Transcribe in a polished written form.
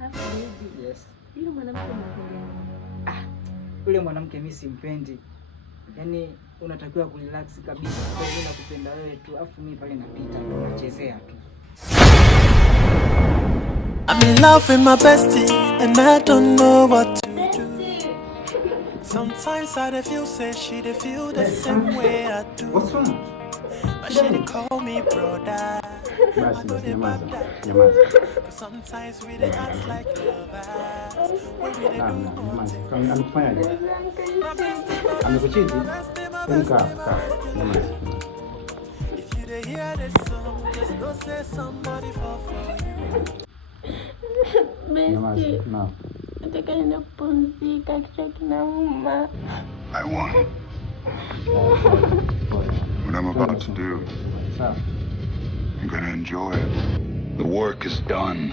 Hapo baby. Yes. Yule mwanamke unampenda? Yule mwanamke mimi simpendi. Yaani unatakiwa kurelax kabisa. Kwa hiyo nakupenda wewe tu, afu mimi pale napita nachezea tu. I'm in love with my bestie and I don't know what to do. Sometimes I feel say she feel the same way I do. What's wrong? But she call me brother. Basi nyamaza. Sometimes we dey act like lovers. When we dey do nyamaza. Amekufanyaje? Amekuchiti? Kaa. Nyamaza. If you dey hear this song, just go say somebody for you. Besti. Naam. Nataka niende kupumzika, kichwa kinauma. I won. What I'm about to do, I'm gonna enjoy it. The work is done.